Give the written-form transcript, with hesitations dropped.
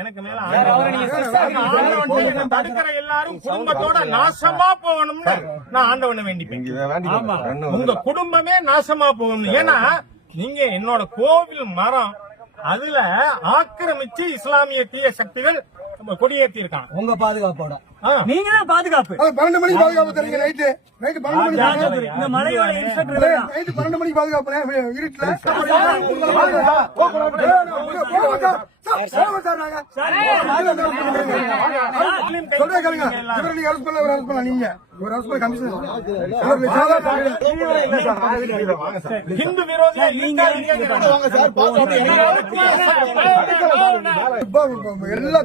எனக்கு மேல தடுக்கிற எல்லாரும் குடும்பத்தோட நாசமா போகணும்னு நான் ஆண்டவனை வேண்டிப்பேன். உங்க குடும்பமே நாசமா போகணும். ஏன்னா நீங்க என்னோட கோவில் மரம் அதுல ஆக்கிரமிச்சு இஸ்லாமிய தீய சக்திகள் கொடியேற்றி இருக்காங்க. உங்க பாதுகாப்போட நீங்க தான் பாதுகாப்பு. 12 மணிக்கு பாதுகாப்பு தரீங்க. நைட்டு 12 மணிக்கு இந்த மலையோட இன்ஸ்பெக்டர் நைட்டு 12 மணிக்கு பாதுகாப்பு இருட்டுல ஹிந்து விரோதிகள் எல்லா